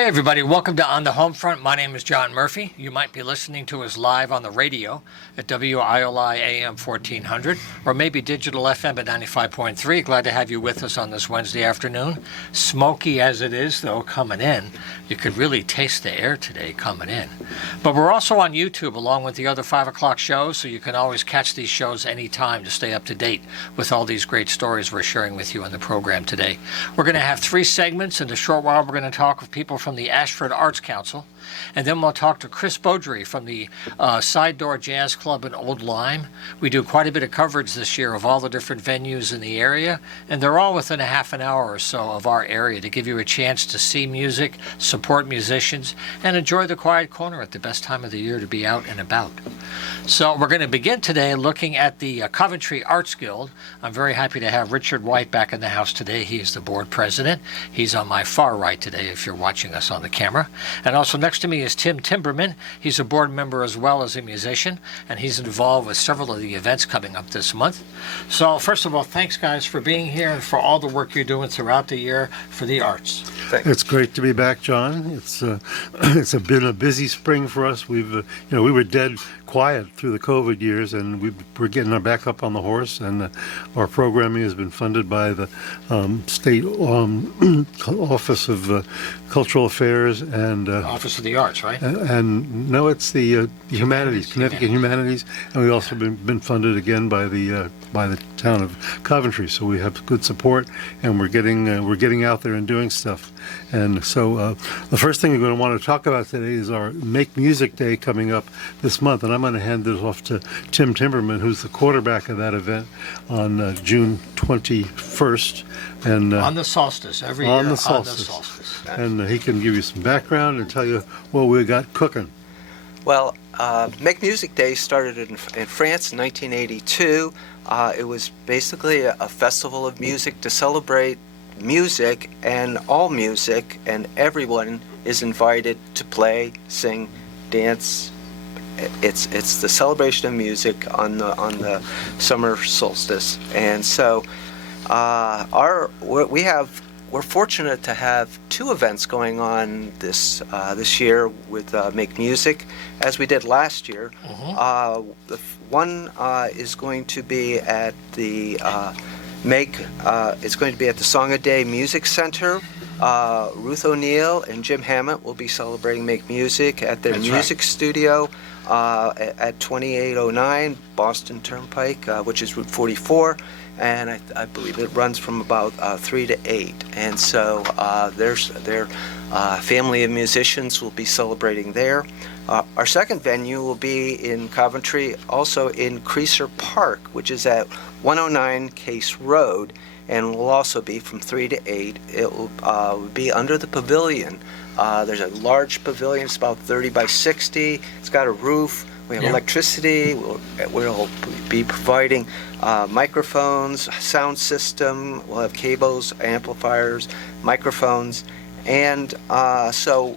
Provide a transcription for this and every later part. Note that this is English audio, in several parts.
Hey everybody, welcome to On the Homefront. My name is John Murphy. You might be listening to us live on the radio at WIOLI AM 1400 or maybe digital FM at 95.3. Glad to have you with us on this Wednesday afternoon. Smoky as it is, though, coming in. You could really taste the air today coming in. But we're also on YouTube along with the other 5 o'clock shows, so you can always catch these shows anytime to stay up to date with all these great stories we're sharing with you on the program today. We're going to have 3 segments. In a short while, we're going to talk with people from the Ashford Arts Council, and then we'll talk to Chris Beaudry from the Side Door Jazz Club in Old Lyme. We do quite a bit of coverage this year of all the different venues in the area, and they're all within a half an hour or so of our area to give you a chance to see music, support musicians, and enjoy the quiet corner at the best time of the year to be out and about. So we're going to begin today looking at the Coventry Arts Guild. I'm very happy to have Richard White back in the house today. He is the board president. He's on my far right today if you're watching us on the camera. And also next to me is Tim Timberman. He's a board member as well as a musician, and he's involved with several of the events coming up this month. So first of all, thanks guys for being here and for all the work you're doing throughout the year for the arts. Thanks. It's great to be back, John. It's been a busy spring for us. We were dead quiet through the COVID years, and we're getting back up on the horse, and our programming has been funded by the state Office of Cultural Affairs and Office of the Arts, right? And no, it's the Humanities, Connecticut Humanities, and we also been funded again by the town of Coventry. So we have good support, and we're getting out there and doing stuff. And so the first thing we're going to want to talk about today is our Make Music Day coming up this month, and I'm going to hand this off to Tim Timberman, who's the quarterback of that event on June 21st. And on the solstice, every year on the solstice. And he can give you some background and tell you what we got cooking. Well, Make Music Day started in France in 1982. It was basically a festival of music to celebrate music and all music, and everyone is invited to play, sing, dance. It's the celebration of music on the summer solstice, and so we're fortunate to have 2 events going on this year with Make Music, as we did last year. The one is going to be at the it's going to be at the Song a Day Music Center. Ruth O'Neill and Jim Hammett will be celebrating Make Music at their music studio at 2809 Boston Turnpike, which is Route 44. And I believe it runs from about 3 to 8. And so their family of musicians will be celebrating there. Our second venue will be in Coventry, also in Creaser Park, which is at 109 Case Road, and will also be from 3 to 8. It will be under the pavilion. There's a large pavilion. It's about 30 by 60. It's got a roof. We have electricity. We'll be providing microphones, sound system. We'll have cables, amplifiers, microphones, and so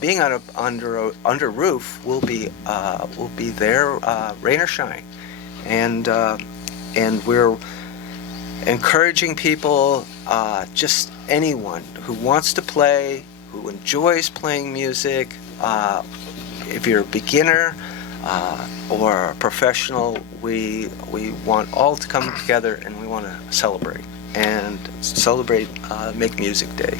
being under roof will be there, rain or shine, and we're encouraging people, just anyone who wants to play, who enjoys playing music. If you're a beginner or a professional, we want all to come together, and we want to celebrate Make Music Day.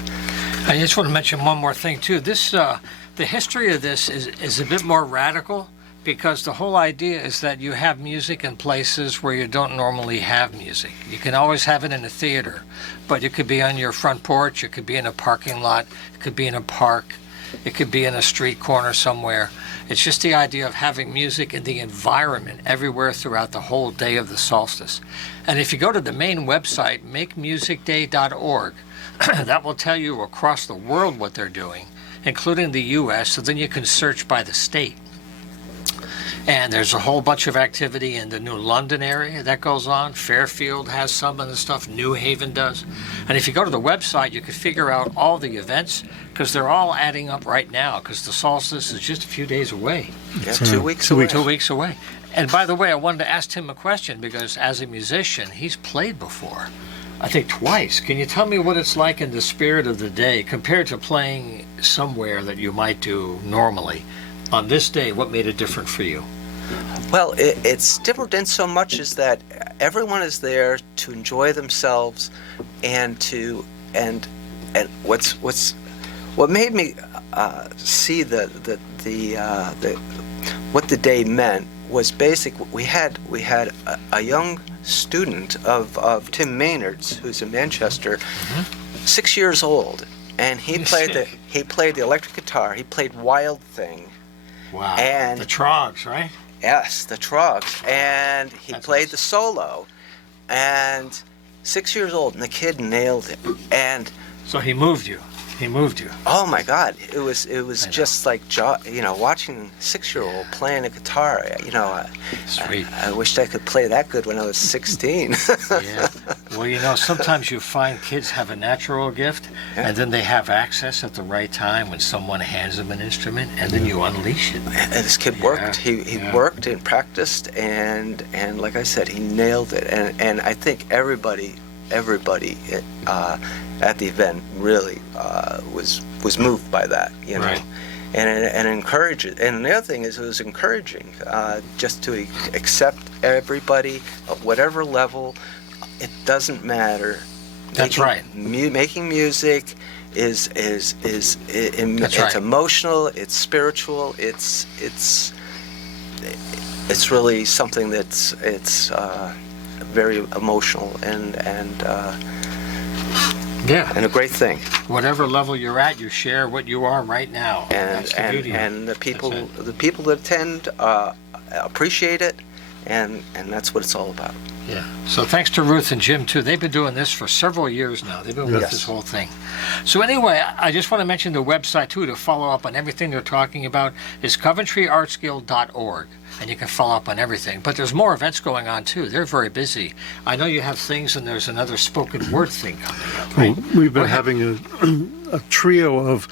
I just want to mention one more thing too. This the history of this is a bit more radical, because the whole idea is that you have music in places where you don't normally have music. You can always have it in a theater, but it could be on your front porch, it could be in a parking lot, it could be in a park, it could be in a street corner somewhere. It's just the idea of having music in the environment everywhere throughout the whole day of the solstice. And if you go to the main website, makemusicday.org, that will tell you across the world what they're doing, including the U.S., so then you can search by the state. And there's a whole bunch of activity in the New London area that goes on. Fairfield has some of the stuff. New Haven does. And if you go to the website, you can figure out all the events, because they're all adding up right now, because the solstice is just a few days away. Yeah, 2 weeks away. 2 weeks away. And by the way, I wanted to ask Tim a question, because as a musician, he's played before I think twice. Can you tell me what it's like in the spirit of the day compared to playing somewhere that you might do normally? On this day, what made it different for you? Well, it's different in so much as that everyone is there to enjoy themselves, and what made me see what the day meant was we had a young student of Tim Maynard's, who's in Manchester, 6 years old, and he played the electric guitar. He played Wild Thing. Wow. And the Trogs, right? Yes, the Trogs, and he That's played awesome. the solo, and 6 years old, and the kid nailed it. And So he moved you. He moved you. oh my God, it was know. just like watching a 6-year-old playing a guitar. Sweet. I wished I could play that good when I was 16. Yeah. Well, sometimes you find kids have a natural gift, and then they have access at the right time when someone hands them an instrument, and then you unleash it. And this kid worked. He worked and practiced, and like I said, he nailed it. And I think everybody at the event really was moved by that, Right. and encourage it. And the other thing is, it was encouraging just to accept everybody at whatever level. It doesn't matter. That's right. Making music is right. emotional. It's spiritual. It's really something that's very emotional and a great thing. Whatever level you're at, you share what you are right now. That's the beauty of it. And the people That's it. that attend appreciate it, and that's what it's all about. Yeah. So thanks to Ruth and Jim, too. They've been doing this for several years now. They've been with Yes. this whole thing. So anyway, I just want to mention the website, too, to follow up on everything they're talking about is coventryartsguild.org. And you can follow up on everything. But there's more events going on, too. They're very busy. I know you have things, and there's another spoken word thing coming up, right? Well, we've been Go ahead. having a trio of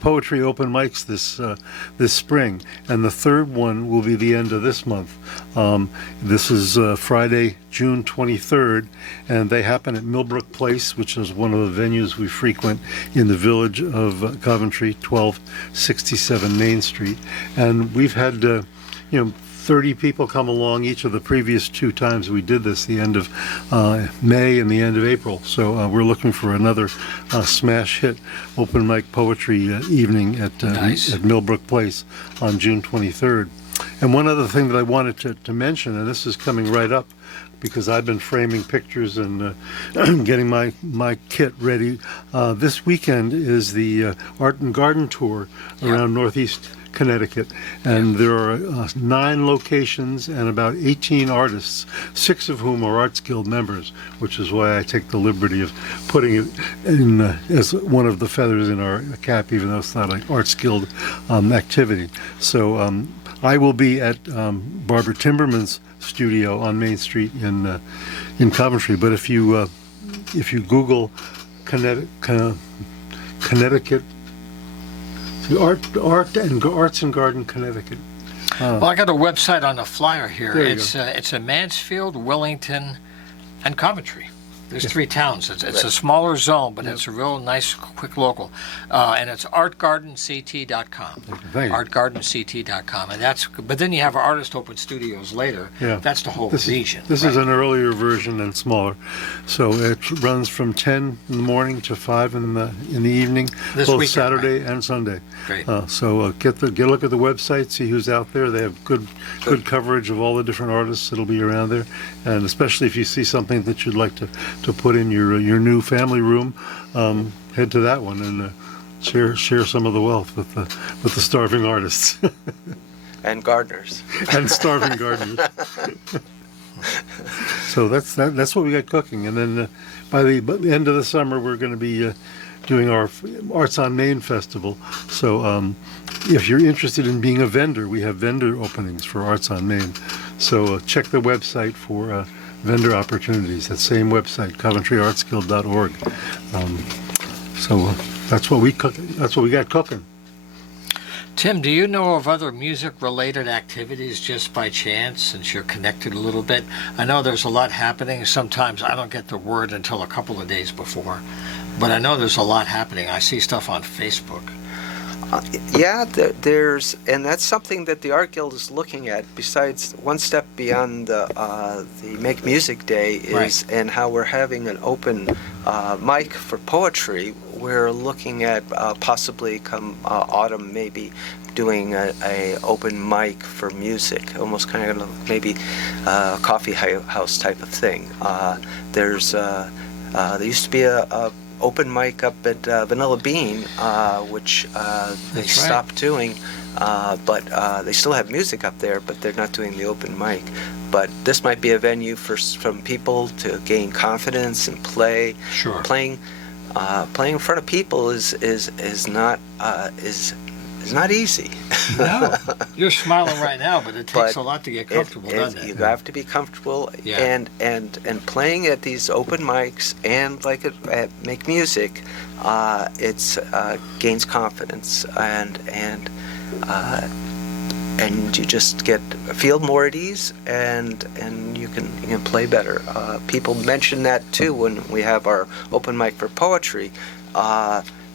poetry open mics this spring, and the third one will be the end of this month. This is Friday, June 23rd, and they happen at Millbrook Place, which is one of the venues we frequent in the village of Coventry, 1267 Main Street. And we've had 30 people come along each of the previous two times we did this, the end of May and the end of April. So we're looking for another smash hit open mic poetry evening Nice. at Millbrook Place on June 23rd. And one other thing that I wanted to mention, and this is coming right up because I've been framing pictures and getting my kit ready. This weekend is the Art and Garden Tour around Northeast Connecticut, and there are 9 locations and about 18 artists, 6 of whom are Arts Guild members, which is why I take the liberty of putting it in as one of the feathers in our cap, even though it's not an Arts Guild activity. So I will be at Barbara Timberman's studio on Main Street in Coventry. But if you Google Connecticut. The Arts and Garden, Connecticut. Well, I got a website on the flyer here. There you It's in Mansfield, Wellington, and Coventry. There's 3 towns. It's a smaller zone, but it's a real nice, quick local. And it's artgardenct.com. Thank you. Artgardenct.com. But then you have Artist Open Studios later. Yeah. That's the whole region. This is an earlier version and smaller. So it runs from 10 in the morning to 5 in the evening, This both weekend, Saturday and Sunday. Great. So get a look at the website, see who's out there. They have good coverage of all the different artists that'll be around there, and especially if you see something that you'd like to put in your new family room, head to that one and share some of the wealth with the starving artists And gardeners. and starving gardeners. So that's what we got cooking, and then by the end of the summer we're going to be doing our Arts on Main festival. So if you're interested in being a vendor, we have vendor openings for Arts on Main. So check the website for vendor opportunities. That same website, coventryartsguild.org. So that's what we cook. That's what we got cooking. Tim, do you know of other music-related activities just by chance, since you're connected a little bit? I know there's a lot happening. Sometimes I don't get the word until a couple of days before, but I know there's a lot happening. I see stuff on Facebook. Yeah, there's, and that's something that the Art Guild is looking at. Besides, one step beyond the Make Music Day is, Right. and how we're having an open mic for poetry. We're looking at possibly come autumn, maybe doing a open mic for music, almost kind of maybe a coffee house type of thing. There used to be a open mic up at Vanilla Bean, which they That's stopped right. doing, but they still have music up there, but they're not doing the open mic. But this might be a venue for some people to gain confidence and play. Sure. Playing in front of people is not easy. No, you're smiling right now, but it takes But a lot to get comfortable, doesn't it? You have to be comfortable, Yeah. and playing at these open mics and like at Make Music, it's gains confidence, and you just feel more at ease, and you can play better. People mention that too when we have our open mic for poetry.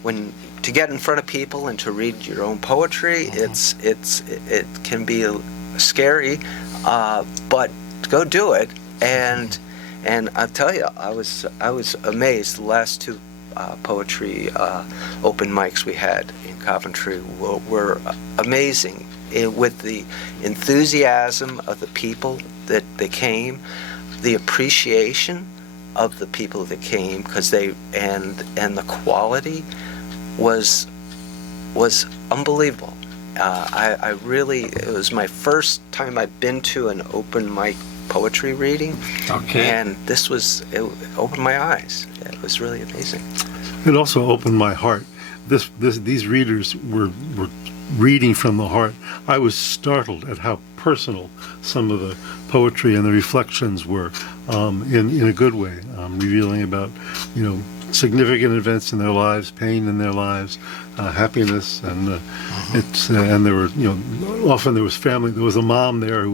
When to get in front of people and to read your own poetry, it can be scary, but go do it. And I'll tell you, I was amazed. The last two poetry open mics we had in Coventry were amazing, with the enthusiasm of the people that they came, the appreciation of the people that came, because and the quality was unbelievable. I really, it was my first time I'd been to an open mic poetry reading, Okay. and it opened my eyes. It was really amazing. It also opened my heart. These readers were reading from the heart. I was startled at how personal some of the poetry and the reflections were, in a good way, revealing about, significant events in their lives, pain in their lives, happiness, and and there were, often there was family. There was a mom there who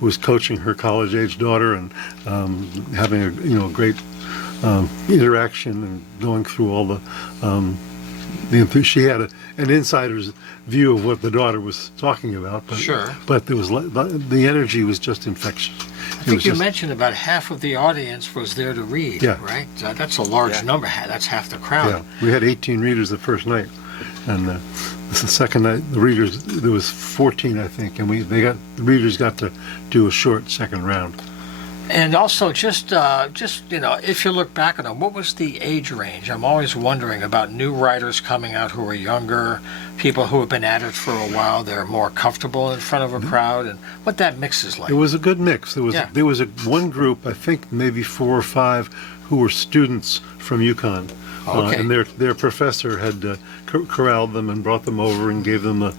was coaching her college-age daughter and having a great interaction and going through all she had an insider's view of what the daughter was talking about. But, Sure. But there was the energy was just infectious. I think you mentioned about half of the audience was there to read, Yeah. right? That's a large Yeah. number. That's half the crowd. Yeah, we had 18 readers the first night, and the second night the readers there was 14, I think, and the readers got to do a short second round. And also, just if you look back at them, what was the age range? I'm always wondering about new writers coming out who are younger, people who have been at it for a while, they're more comfortable in front of a crowd, and what that mix is like. It was a good mix. Yeah. There was one group, I think maybe 4 or 5, who were students from UConn. Okay. And their professor had corralled them and brought them over and gave them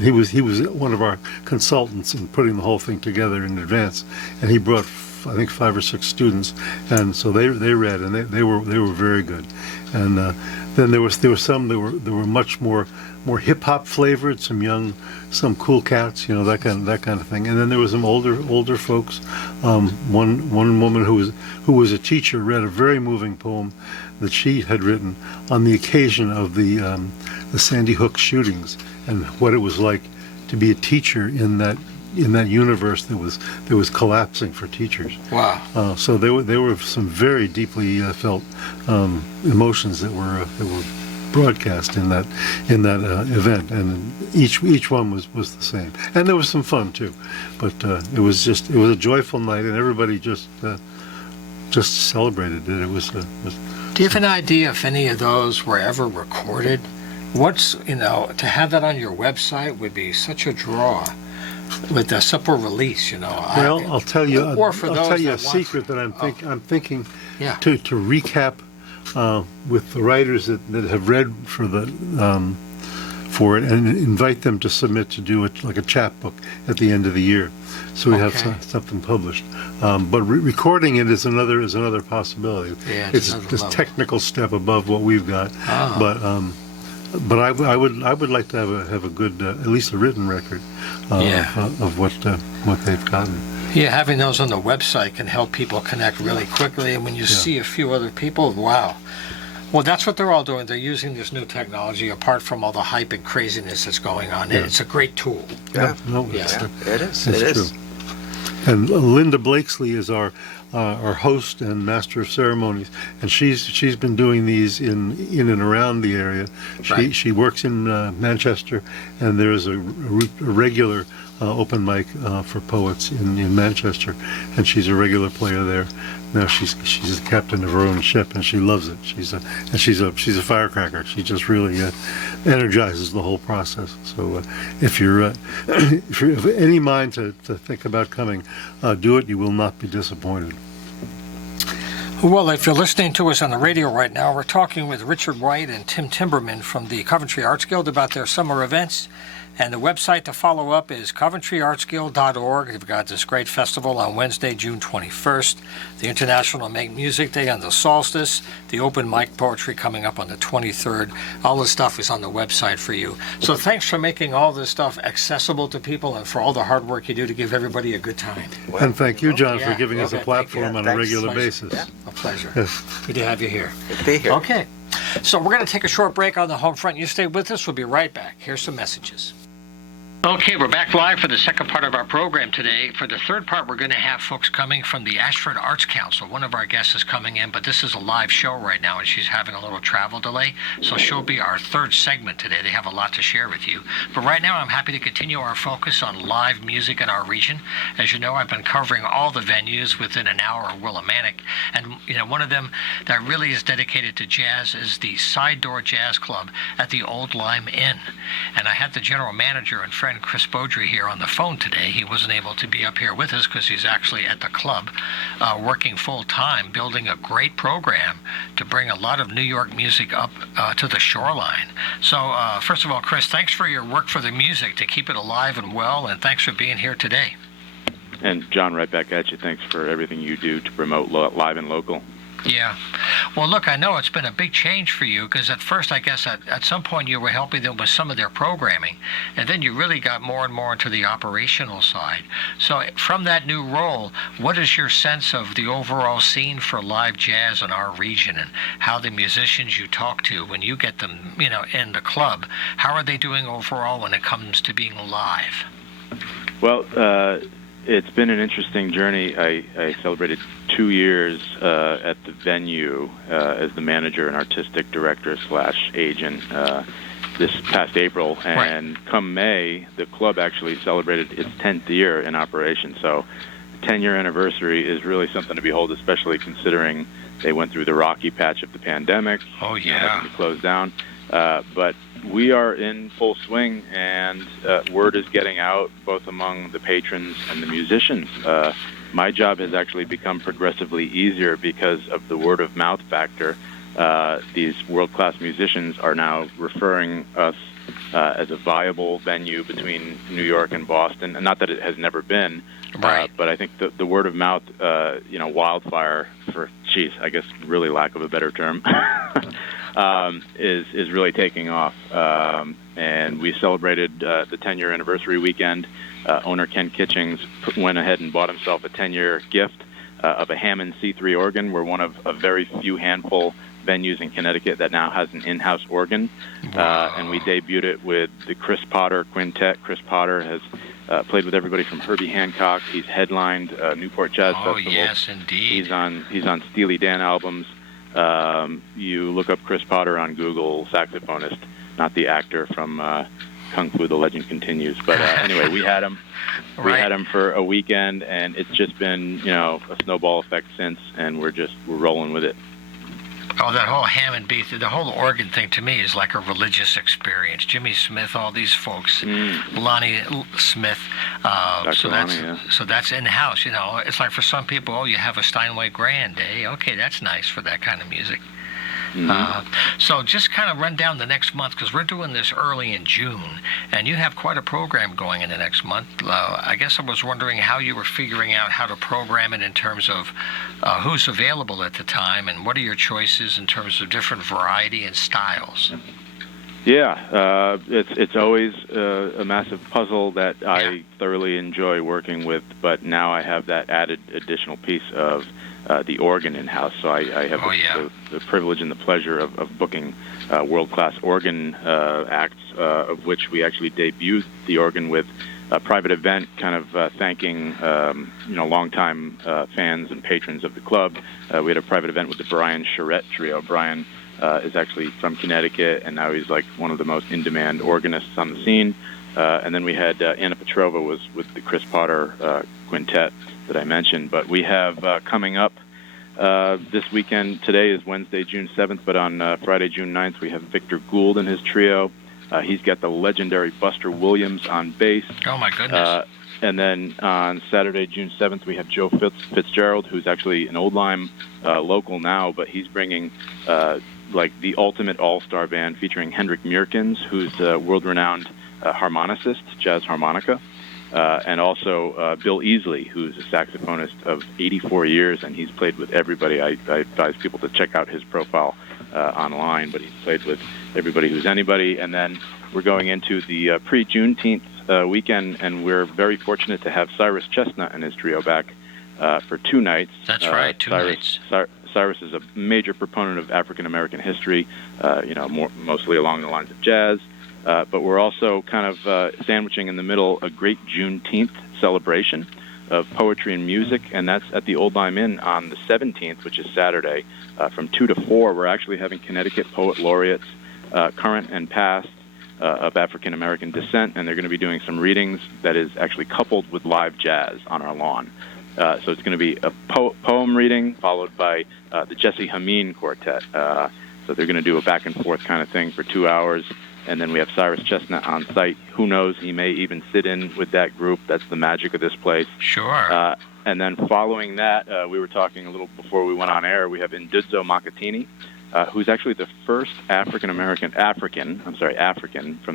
he was one of our consultants in putting the whole thing together in advance, and he brought I think 5 or 6 students, and so they read, and they were very good. And then there were some that were much more hip hop flavored, some cool cats, that kind of thing. And then there was some older folks. One woman who was a teacher read a very moving poem that she had written on the occasion of the Sandy Hook shootings, and what it was like to be a teacher in that universe that was collapsing for teachers. Wow. So there were some very deeply felt emotions that were broadcast in that event, and each one was the same, and there was some fun too, but it was a joyful night, and everybody just celebrated it. It was. Do you have an idea if any of those were ever recorded? To have that on your website would be such a draw with a simple release, Well, I'll tell you. Or for I'll those tell you that a want- secret that I'm thinking Yeah. to recap with the writers that have read for it, and invite them to submit to do it like a chapbook at the end of the year, so we have Okay. something published. But recording it is another possibility. Yeah, it's another this level. technical step above what we've got. Ah. But but I would like to have a good, at least a written record of what they've gotten. Yeah, having those on the website can help people connect really quickly. And when you see a few other people, wow. Well, that's what they're all doing. They're using this new technology apart from all the hype and craziness that's going on. Yeah. It's a great tool. Yeah, It is. true. And Linda Blakesley is our host and master of ceremonies, and she's been doing these in and around the area. She works in Manchester, and there is a regular open mic for poets in Manchester, and she's a regular player there. Now she's the captain of her own ship, and she loves it. She's a firecracker. She just really energizes the whole process. So if you're if you have any mind to think about coming, do it. You will not be disappointed. Well, if you're listening to us on the radio right now, we're talking with Richard White and Tim Timberman from the Coventry Arts Guild about their summer events. And the website to follow up is coventryartsguild.org. They've got this great festival on Wednesday, June 21st, the International Make Music Day on the solstice, the open mic poetry coming up on the 23rd. All this stuff is on the website for you. So thanks for making all this stuff accessible to people and for all the hard work you do to give everybody a good time. Well, and thank you, John, for giving us a platform on a regular basis. Yeah, a pleasure. Yes. Good to have you here. Good to be here. Okay. So we're going to take a short break on the Homefront. You stay with us. We'll be right back. Here's some messages. Okay, we're back live for the second part of our program today. For the third part, we're going to have folks coming from the Ashford Arts Council. One of our guests is coming in, but this is a live show right now, and she's having a little travel delay, so she'll be our third segment today. They have a lot to share with you. But right now, I'm happy to continue our focus on live music in our region. As you know, I've been covering all the venues within an hour of Willimantic, and one of them that really is dedicated to jazz is the Side Door Jazz Club at the Old Lime Inn. And I had the general manager and friend Chris Beaudry here on the phone today. He wasn't able to be up here with us because he's actually at the club working full-time, building a great program to bring a lot of New York music up to the shoreline. So first of all, Chris, thanks for your work for the music to keep it alive and well, and thanks for being here today. And John, right back at you. Thanks for everything you do to promote live and local. Yeah. Well, look, I know it's been a big change for you because at first, I guess, at some point you were helping them with some of their programming, and then you really got more and more into the operational side. So from that new role, what is your sense of the overall scene for live jazz in our region and how the musicians you talk to when you get them, in the club, how are they doing overall when it comes to being live? Well, it's been an interesting journey. I celebrated 2 years at the venue as the manager and artistic director / agent this past April. And come May, the club actually celebrated its 10th year in operation. So the 10-year anniversary is really something to behold, especially considering they went through the rocky patch of the pandemic. Oh, yeah. Having to close down. But we are in full swing, and word is getting out both among the patrons and the musicians. My job has actually become progressively easier because of the word-of-mouth factor. These world-class musicians are now referring us as a viable venue between New York and Boston, and not that it has never been, right. But I think the word-of-mouth, wildfire for, I guess really lack of a better term, is really taking off. And we celebrated the 10-year anniversary weekend. Owner Ken Kitchings went ahead and bought himself a 10-year gift of a Hammond C3 organ. We're one of a very few handful venues in Connecticut that now has an in-house organ. And we debuted it with the Chris Potter Quintet. Chris Potter has played with everybody from Herbie Hancock. He's headlined Newport Jazz Festival. Oh, yes, indeed. He's on Steely Dan albums. You look up Chris Potter on Google, saxophonist, not the actor from Kung Fu: The Legend Continues. But anyway, we had him. Right. We had him for a weekend, and it's just been a snowball effect since, and we're rolling with it. Oh, that whole Hammond beat, the whole organ thing to me is like a religious experience. Jimmy Smith, all these folks, Lonnie Smith. So that's in the house. It's like for some people, you have a Steinway Grand Day. Okay, that's nice for that kind of music. So just kind of run down the next month because we're doing this early in June, and you have quite a program going in the next month. I guess I was wondering how you were figuring out how to program it in terms of who's available at the time, and what are your choices in terms of different variety and styles. Yeah, it's always a massive puzzle that I thoroughly enjoy working with, but now I have that added additional piece of the organ in-house. So I have the privilege and the pleasure of booking world-class organ acts, of which we actually debuted the organ with a private event, kind of thanking longtime fans and patrons of the club. We had a private event with the Brian Charette Trio. Brian is actually from Connecticut, and now he's like one of the most in-demand organists on the scene. And then we had Anna Petrova was with the Chris Potter quintet that I mentioned. But we have coming up this weekend, today is Wednesday, June 7th, but on Friday, June 9th, we have Victor Gould and his trio. He's got the legendary Buster Williams on bass. Oh, my goodness. And then on Saturday, June 7th, we have Joe Fitzgerald, who's actually an Old Lyme local now, but he's bringing like the ultimate all-star band featuring Hendrik Meerkens, who's a world-renowned harmonicist, jazz harmonica, and also Bill Easley, who's a saxophonist of 84 years, and he's played with everybody. I advise people to check out his profile online, but he's played with everybody who's anybody. And then we're going into the pre-Juneteenth weekend, and we're very fortunate to have Cyrus Chestnut and his trio back for 2 nights. That's right, 2 nights. Cyrus is a major proponent of African American history, mostly along the lines of jazz. But we're also kind of sandwiching in the middle a great Juneteenth celebration of poetry and music, and that's at the Old Lyme Inn on the 17th, which is Saturday, from 2 to 4. We're actually having Connecticut poet laureates, current and past, of African American descent, and they're going to be doing some readings that is actually coupled with live jazz on our lawn. So it's going to be a poem reading followed by the Jesse Hameen Quartet. So they're going to do a back and forth kind of thing for 2 hours. And then we have Cyrus Chestnut on site. Who knows? He may even sit in with that group. That's the magic of this place. Sure. And then following that, we were talking a little before we went on air, we have Indudzo Makatini, who's actually the first African from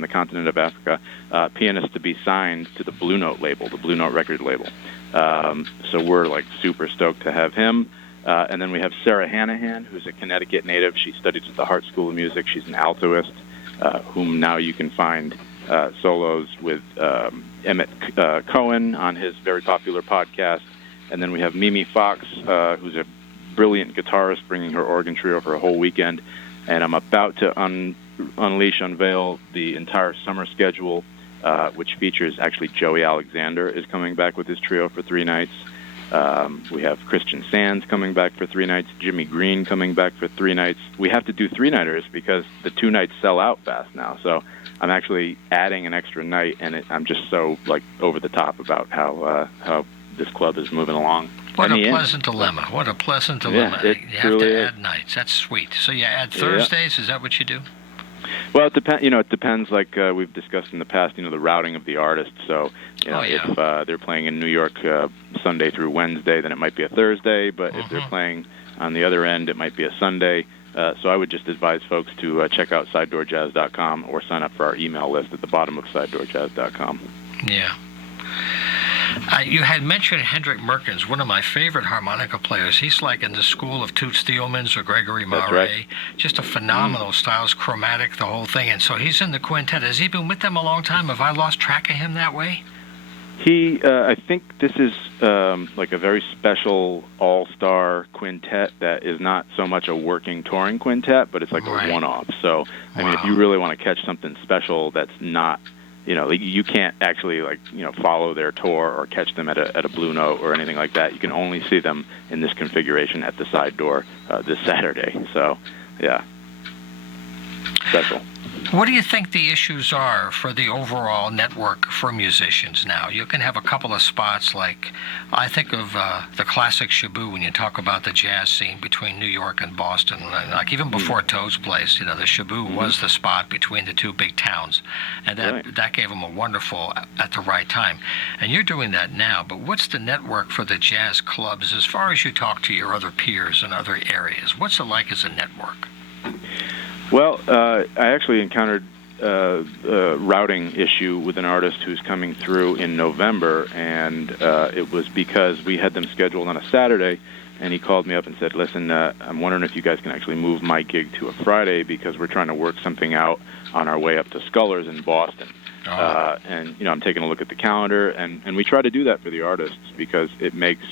the continent of Africa, pianist to be signed to the Blue Note label, the Blue Note record label. So we're like super stoked to have him. And then we have Sarah Hanahan, who's a Connecticut native. She studied at the Hart School of Music. She's an altoist, whom now you can find solos with Emmett Cohen on his very popular podcast. And then we have Mimi Fox, who's a brilliant guitarist, bringing her organ trio for a whole weekend. And I'm about to unveil the entire summer schedule, which features actually Joey Alexander is coming back with his trio for 3 nights. We have Christian Sands coming back for 3 nights, Jimmy Green coming back for 3 nights. We have to do 3-nighters because the 2 nights sell out fast now. So I'm actually adding an extra night, and I'm just so like over the top about how this club is moving along. What a pleasant dilemma. What a pleasant dilemma. Yeah, you have to add nights. That's sweet. So you add Thursdays? Yeah. Is that what you do? Well, it depends. It depends. Like we've discussed in the past, the routing of the artist. So, if they're playing in New York Sunday through Wednesday, then it might be a Thursday. But if they're playing on the other end, it might be a Sunday. So I would just advise folks to check out sidedoorjazz.com or sign up for our email list at the bottom of sidedoorjazz.com. Yeah. You had mentioned Hendrik Meerkens, one of my favorite harmonica players. He's like in the school of Toots Thielmans or Gregory Mare. Right. Just a phenomenal styles, chromatic, the whole thing. And so he's in the quintet. Has he been with them a long time? Have I lost track of him that way? I think this is like a very special all-star quintet that is not so much a working touring quintet, but it's like a one-off. So, I mean, if you really want to catch something special that's not, you can't actually follow their tour or catch them at a Blue Note or anything like that. You can only see them in this configuration at the side door this Saturday. So, yeah, special. What do you think the issues are for the overall network for musicians now? You can have a couple of spots like, I think of the classic Shaboo when you talk about the jazz scene between New York and Boston. Like even before Toad's Place, the Shaboo was the spot between the 2 big towns. And that gave them a wonderful at the right time. And you're doing that now, but what's the network for the jazz clubs as far as you talk to your other peers in other areas? What's it like as a network? Well, I actually encountered a routing issue with an artist who's coming through in November, and it was because we had them scheduled on a Saturday, and he called me up and said, listen, I'm wondering if you guys can actually move my gig to a Friday because we're trying to work something out on our way up to Scullers in Boston. And, I'm taking a look at the calendar, and we try to do that for the artists because it makes,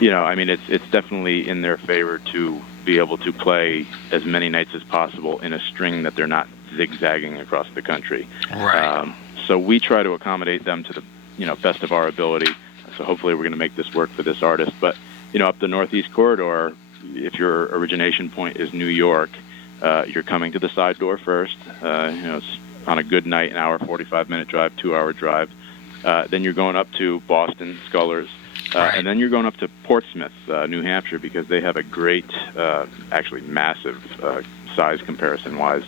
it's definitely in their favor to be able to play as many nights as possible in a string that they're not zigzagging across the country. Right. So we try to accommodate them to the, best of our ability. So hopefully we're going to make this work for this artist. But, up the Northeast Corridor, if your origination point is New York, you're coming to the side door first. It's on a good night, an hour, 45-minute drive, 2-hour drive. Then you're going up to Boston, Scullers. And then you're going up to Portsmouth, New Hampshire, because they have a great, actually massive size comparison-wise,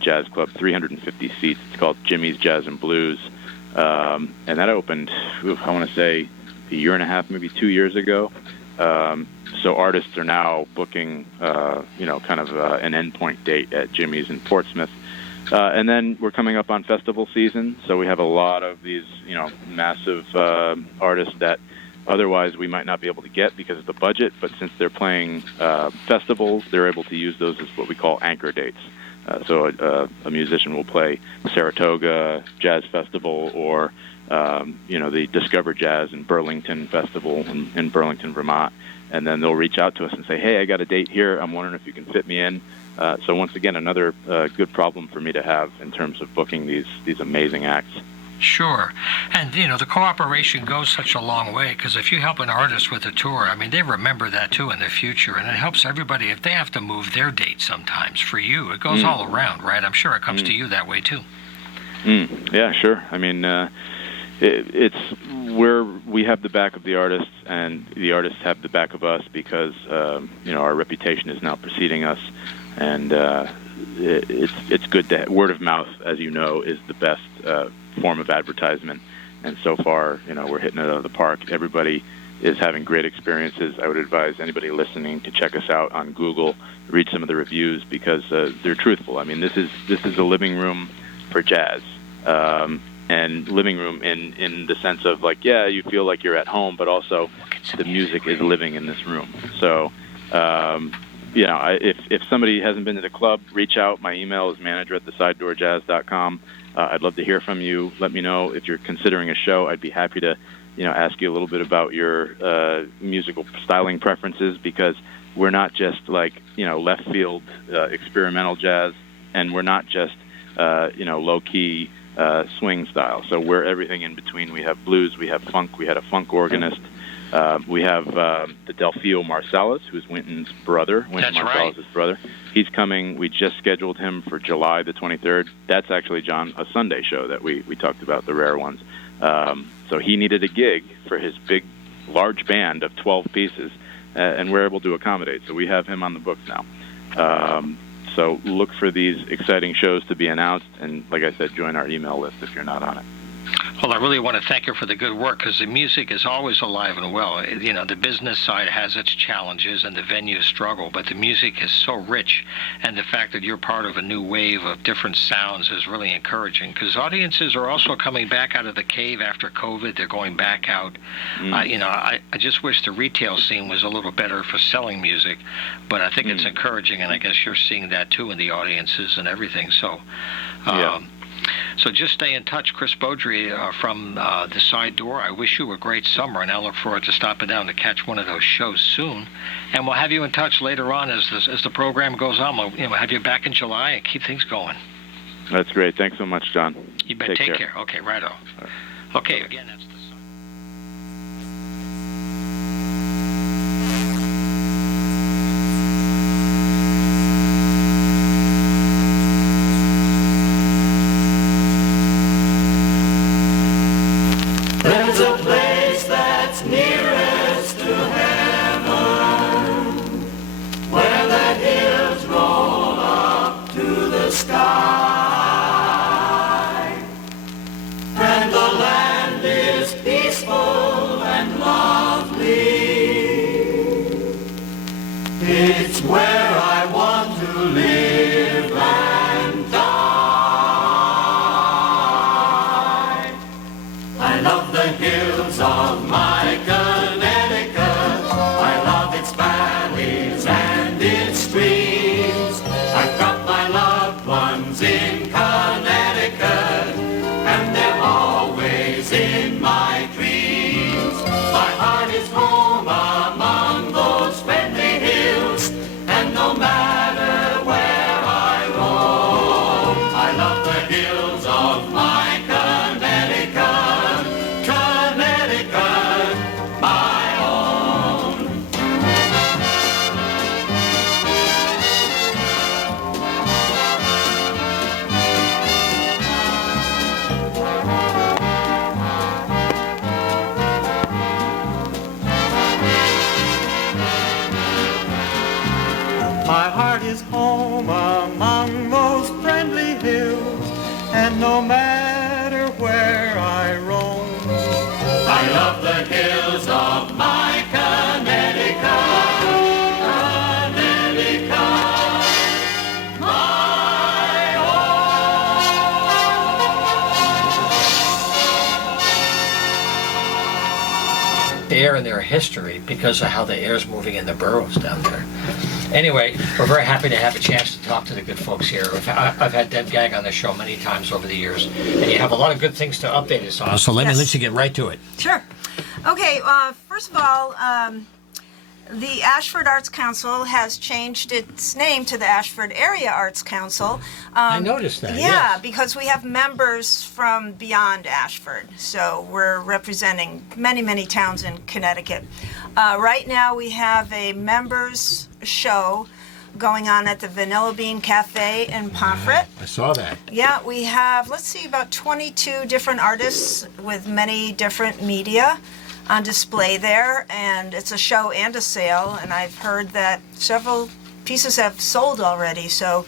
jazz club, 350 seats. It's called Jimmy's Jazz and Blues. And that opened, I want to say, a year and a half, maybe 2 years ago. So artists are now booking, kind of an endpoint date at Jimmy's in Portsmouth. And then we're coming up on festival season, so we have a lot of these, massive artists that otherwise we might not be able to get because of the budget, but since they're playing festivals, they're able to use those as what we call anchor dates. So a musician will play Saratoga Jazz Festival or, the Discover Jazz in Burlington Festival in Burlington, Vermont, and then they'll reach out to us and say, hey, I got a date here. I'm wondering if you can fit me in. So once again, another good problem for me to have in terms of booking these amazing acts. Sure. And, the cooperation goes such a long way because if you help an artist with a tour, they remember that too in the future. And it helps everybody if they have to move their date sometimes for you. It goes all around, right? I'm sure it comes to you that way too. Yeah, sure. It's where we have the back of the artists and the artists have the back of us because, our reputation is now preceding us. And it's good to word of mouth, as you know, is the best form of advertisement. And so far, we're hitting it out of the park. Everybody is having great experiences. I would advise anybody listening to check us out on Google, read some of the reviews because they're truthful. This is a living room for jazz, and living room in the sense of you feel like you're at home, but also the music is living in this room. So. If somebody hasn't been to the club, reach out. My email is manager@thesidedoorjazz.com. I'd love to hear from you. Let me know if you're considering a show. I'd be happy to, ask you a little bit about your musical styling preferences because we're not just left field experimental jazz, and we're not just low key swing style. So we're everything in between. We have blues, we have funk. We had a funk organist. We have the Delfio Marsalis, who's Wynton's brother. Wynton Marsalis' brother. He's coming. We just scheduled him for July the 23rd. That's actually, John, a Sunday show that we talked about, the rare ones. So he needed a gig for his big, large band of 12 pieces, and we're able to accommodate. So we have him on the books now. So look for these exciting shows to be announced, and like I said, join our email list if you're not on it. Well, I really want to thank you for the good work because the music is always alive and well. The business side has its challenges and the venues struggle, but the music is so rich, and the fact that you're part of a new wave of different sounds is really encouraging because audiences are also coming back out of the cave after COVID. They're going back out. I just wish the retail scene was a little better for selling music, but I think it's encouraging, and I guess you're seeing that too in the audiences and everything. So, yeah. So just stay in touch. Chris Beaudry from The Side Door. I wish you a great summer, and I look forward to stopping down to catch one of those shows soon. And we'll have you in touch later on as the program goes on. We'll have you back in July and keep things going. That's great. Thanks so much, John. You bet. Take care. Okay, righto. Okay, again, that's the There's a place that's nearest to heaven, where the hills roll up to the sky, and the land is peaceful and lovely. It's where I want to live and die. I love the hills of my Connecticut. I love its no matter where I roam. I love the hills of my Connecticut, my own. The air and their history because of how the air's moving in the boroughs down there. Anyway, we're very happy to have a chance to talk to the good folks here. I've had Deb Gang on the show many times over the years, and you have a lot of good things to update us on. So let me let you get right to it. Sure. Okay, first of all, the Ashford Arts Council has changed its name to the Ashford Area Arts Council. I noticed that, Yeah, yes. because we have members from beyond Ashford. So we're representing many, many towns in Connecticut. Right now we have a members show going on at the Vanilla Bean Cafe in Pomfret. I saw that. Yeah, we have, let's see, about 22 different artists with many different media on display there, and it's a show and a sale, and I've heard that several pieces have sold already, so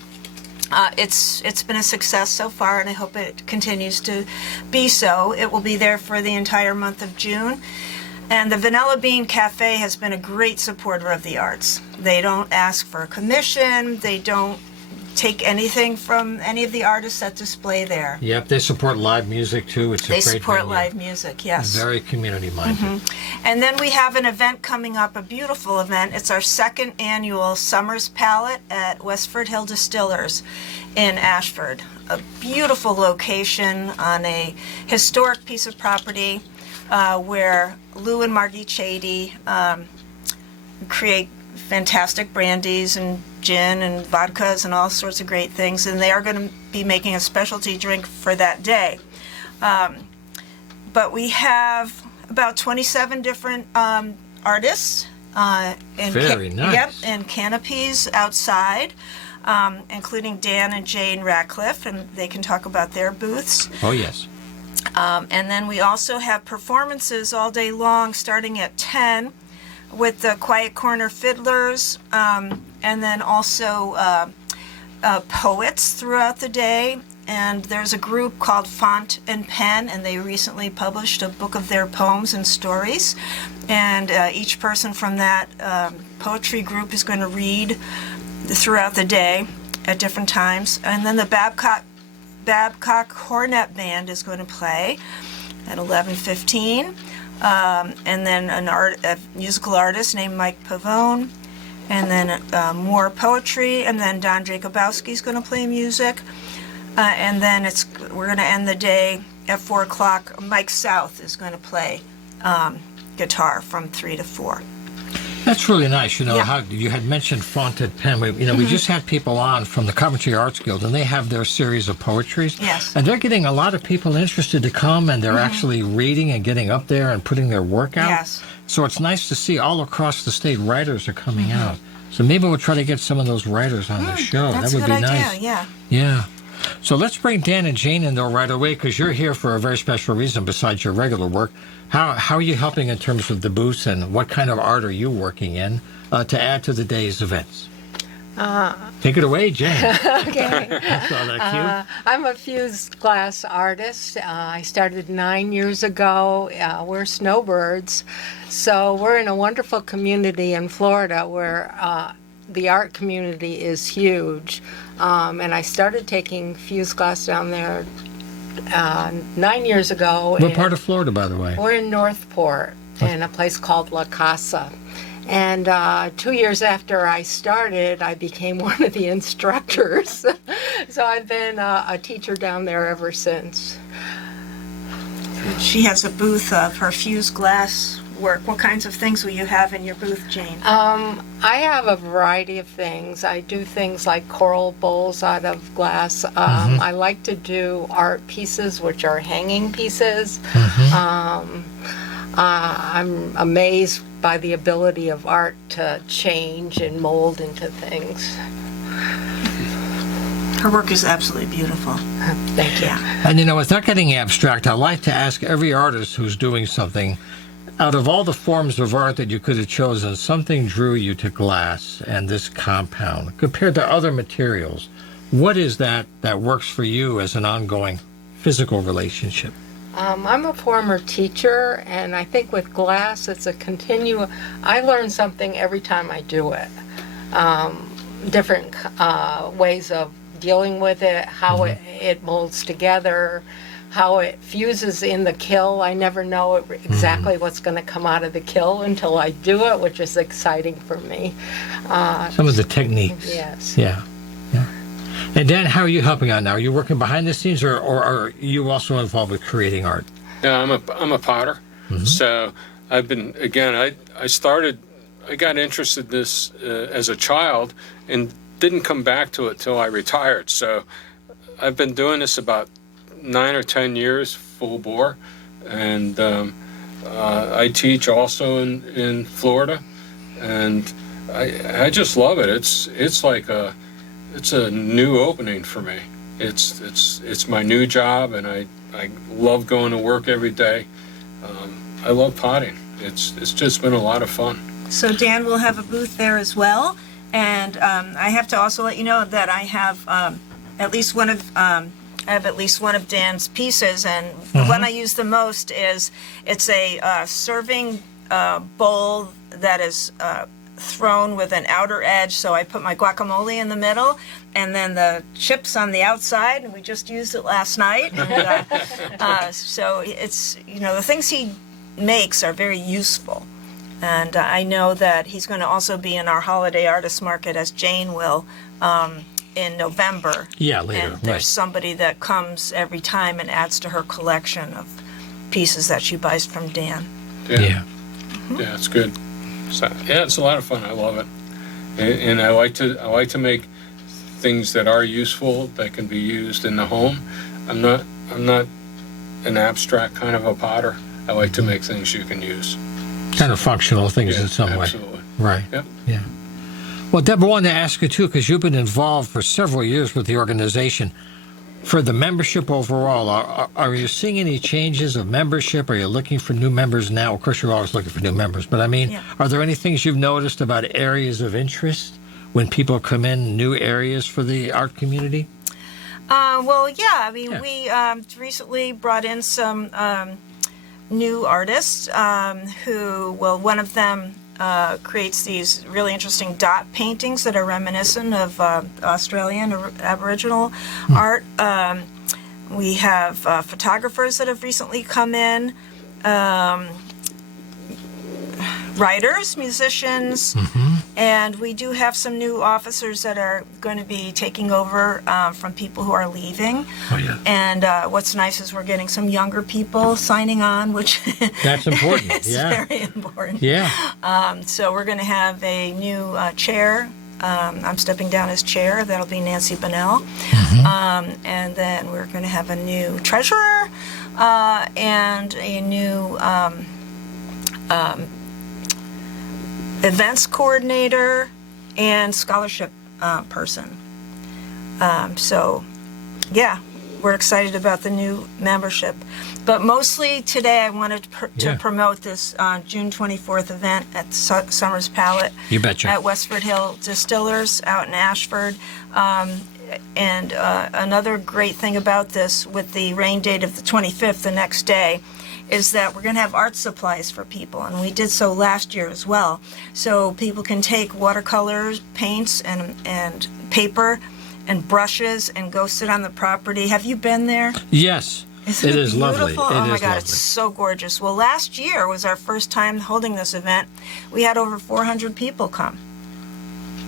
it's been a success so far, and I hope it continues to be so. It will be there for the entire month of June. And the Vanilla Bean Cafe has been a great supporter of the arts. They don't ask for a commission. They don't take anything from any of the artists that display there. Yep, they support live music too. It's a They great support venue. live music, yes. Very community-minded. And then we have an event coming up, a beautiful event. It's our second annual Summer's Palette at Westford Hill Distillers in Ashford. A beautiful location on a historic piece of property where Lou and Margie Chady create fantastic brandies and gin and vodkas and all sorts of great things, and they are going to be making a specialty drink for that day. But we have about 27 different artists in Very nice. Yep, and canopies outside, including Dan and Jane Ratcliffe, and they can talk about their booths. Oh, yes. And then we also have performances all day long, starting at 10, with the Quiet Corner Fiddlers, and then also poets throughout the day. And there's a group called Font and Pen, and they recently published a book of their poems and stories. And each person from that poetry group is going to read throughout the day at different times. And then the Babcock Hornet Band is going to play at 11:15. And then a musical artist named Mike Pavone, and then more poetry, and then Don Jacobowski is going to play music, and then we're going to end the day at 4 o'clock. Mike South is going to play guitar from 3 to 4. That's really nice. You know, Yeah. how you had mentioned Font and Pen. We just had people on from the Coventry Arts Guild, and they have their series of poetries. Yes. And they're getting a lot of people interested to come, and they're actually reading and getting up there and putting their work out. Yes. So it's nice to see all across the state writers are coming out. So maybe we'll try to get some of those writers on the show. That's That would a good be idea, nice. yeah. Yeah. So let's bring Dan and Jane in, though, right away, because you're here for a very special reason besides your regular work. How are you helping in terms of the booths, and what kind of art are you working in to add to the day's events? Take it away, Jane. Okay. I saw that cue. I'm a fused glass artist. I started 9 years ago. We're snowbirds. So we're in a wonderful community in Florida where the art community is huge. And I started taking fused glass down there 9 years ago. What part of Florida, by the way? We're in Northport in a place called La Casa. And 2 years after I started, I became one of the instructors. So I've been a teacher down there ever since. She has a booth of her fused glass work. What kinds of things will you have in your booth, Jane? I have a variety of things. I do things like coral bowls out of glass. I like to do art pieces, which are hanging pieces. I'm amazed by the ability of art to change and mold into things. Her work is absolutely beautiful. Thank you. Yeah. And without getting abstract, I like to ask every artist who's doing something, out of all the forms of art that you could have chosen, something drew you to glass and this compound compared to other materials. What is that works for you as an ongoing physical relationship? I'm a former teacher, and I think with glass, it's a I learn something every time I do it. Different ways of dealing with it, how it molds together, how it fuses in the kiln. I never know exactly what's going to come out of the kiln until I do it, which is exciting for me. Some of the techniques. Yes. Yeah. And Dan, how are you helping out now? Are you working behind the scenes, or are you also involved with creating art? Yeah, I'm a potter. So I've been, again, I got interested in this as a child and didn't come back to it till I retired. So I've been doing this about 9 or 10 years full bore, and I teach also in Florida, and I just love it. It's like it's a new opening for me. It's my new job, and I love going to work every day. I love potting. It's just been a lot of fun. So Dan will have a booth there as well, and I have to also let you know that I have at least one of Dan's pieces, and the one I use the most it's a serving bowl that is thrown with an outer edge, so I put my guacamole in the middle and then the chips on the outside, and we just used it last night. And, so it's, the things he makes are very useful. And I know that he's going to also be in our holiday artist market, as Jane will, in November. Yeah, later. And there's somebody that comes every time and adds to her collection of pieces that she buys from Dan. Yeah. Yeah, it's good. So, yeah, it's a lot of fun. I love it, and I like to make things that are useful that can be used in the home. I'm not an abstract kind of a potter. I like to make things you can use. Kind of functional things in some way. Absolutely. Right. Yep. Yeah. Well, Deborah, I wanted to ask you too, because you've been involved for several years with the organization. For the membership overall, are you seeing any changes of membership? Are you looking for new members now? Of course, you're always looking for new members, but I mean, Are there any things you've noticed about areas of interest when people come in, new areas for the art community? Well, yeah. I mean, we recently brought in some new artists who, one of them creates these really interesting dot paintings that are reminiscent of Australian or Aboriginal art. We have photographers that have recently come in, writers, musicians, and we do have some new officers that are going to be taking over from people who are leaving. Oh, yeah. And what's nice is we're getting some younger people signing on, which That's important. is Yeah. very important. Yeah. So we're going to have a new chair. I'm stepping down as chair. That'll be Nancy Bonnell. And then we're going to have a new treasurer and a new events coordinator and scholarship person. So, yeah, we're excited about the new membership. But mostly today I wanted to promote this June 24th event at Summers Palette. You betcha. At Westford Hill Distillers out in Ashford. And another great thing about this, with the rain date of the 25th, the next day, is that we're going to have art supplies for people, and we did so last year as well. So people can take watercolors, paints, and paper and brushes and go sit on the property. Have you been there? Yes. Isn't it is beautiful? lovely. Oh my God, lovely. it's so gorgeous. Well, last year was our first time holding this event. We had over 400 people come.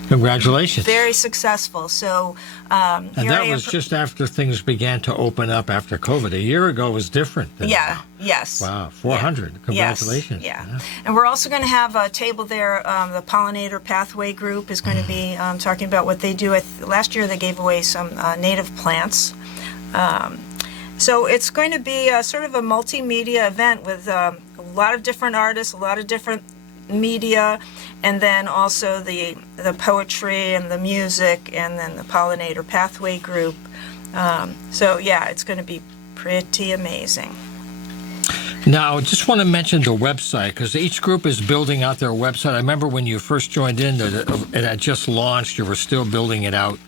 Congratulations. Very successful. So, And that was just after things began to open up after COVID. A year ago was different. Than yeah, yes. Wow, 400. Congratulations. Yes, yeah. And we're also going to have a table there. The Pollinator Pathway Group is going to be talking about what they do. Last year they gave away some native plants. So it's going to be sort of a multimedia event with a lot of different artists, a lot of different media, and then also the poetry and the music, and then the Pollinator Pathway Group. So yeah, it's going to be pretty amazing. Now, I just want to mention the website, because each group is building out their website. I remember when you first joined in, it had just launched. You were still building it out.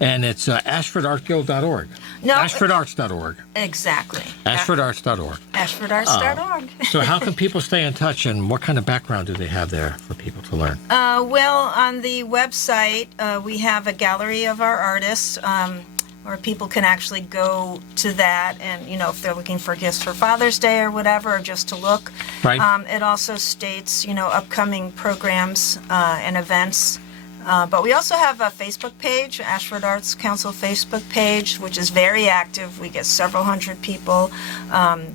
And it's AshfordArtGuild.org. No, AshfordArts.org. exactly. AshfordArts.org. AshfordArts.org. So how can people stay in touch, and what kind of background do they have there for people to learn? Well, on the website, we have a gallery of our artists, where people can actually go to that, and if they're looking for gifts for Father's Day or whatever, or just to look. Right. It also states upcoming programs and events. But we also have a Facebook page, Ashford Arts Council Facebook page, which is very active. We get several hundred people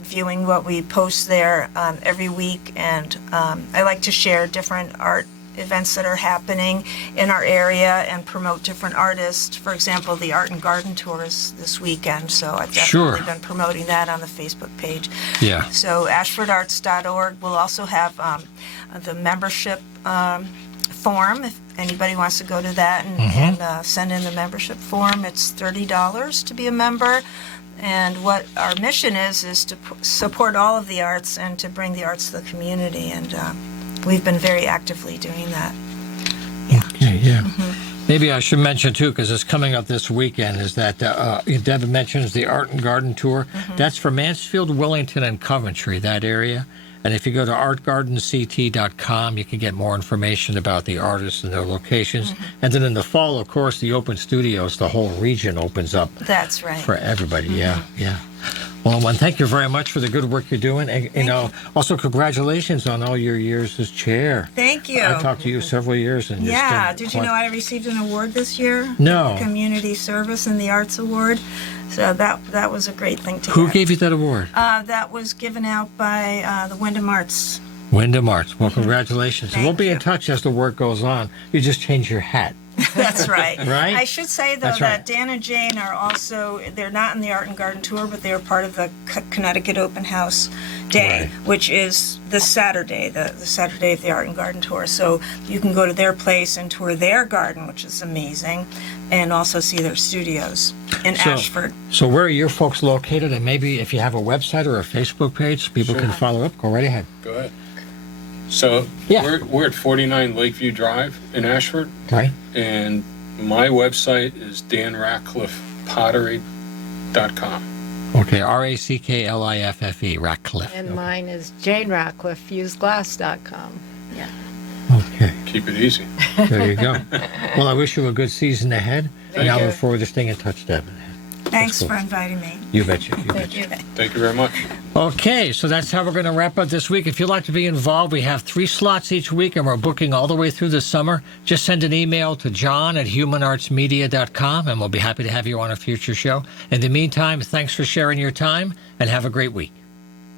viewing what we post there every week, and I like to share different art events that are happening in our area and promote different artists. For example, the Art and Garden Tour is this weekend, so I've definitely been promoting that on the Facebook page. Yeah. So AshfordArts.org will also have the membership form. If anybody wants to go to that and send in the membership form, it's $30 to be a member. And what our mission is to support all of the arts and to bring the arts to the community. And we've been very actively doing that. Okay, yeah. Maybe I should mention, too, because it's coming up this weekend, is that Devin mentions the Art and Garden Tour. That's for Mansfield, Wellington, and Coventry, that area. And if you go to artgardenct.com, you can get more information about the artists and their locations. And then in the fall, of course, the open studios, the whole region opens up. That's right. For everybody, yeah. Well, thank you very much for the good work you're doing. And, also, congratulations on all your years as chair. Thank you. I talked to you several years. And did you know I received an award this year? No. Community Service and the Arts Award. So that was a great thing to Who get. gave you that award? That was given out by the Wyndham Arts. Wyndham Arts. Well, congratulations. And we'll be in you. touch as the work goes on. You just change your hat. That's right. Right? I should say, though, That's that right. Dan and Jane are also, they're not in the Art and Garden Tour, but they are part of the Connecticut Open House Day, Right. which is this Saturday, the Saturday of the Art and Garden Tour. So you can go to their place and tour their garden, which is amazing, and also see their studios in Ashford. So where are your folks located? And maybe if you have a website or a Facebook page, so people can follow up. Go right ahead. Go ahead. So we're at 49 Lakeview Drive in Ashford, Right? and my website is danratcliffepottery.com. Okay, RACKLIFFE, Ratcliffe. And mine is JaneRatcliffeUseGlass.com. Okay, Keep it easy. there you go. Well, I wish you a good season ahead. And I you. look forward to staying in touch, Devin. Thanks cool. for inviting me. You betcha. You Thank betcha. you. Thank you very much. Okay, so that's how we're going to wrap up this week. If you'd like to be involved, we have 3 slots each week, and we're booking all the way through the summer. Just send an email to john@humanartsmedia.com, and we'll be happy to have you on a future show. In the meantime, thanks for sharing your time, and have a great week.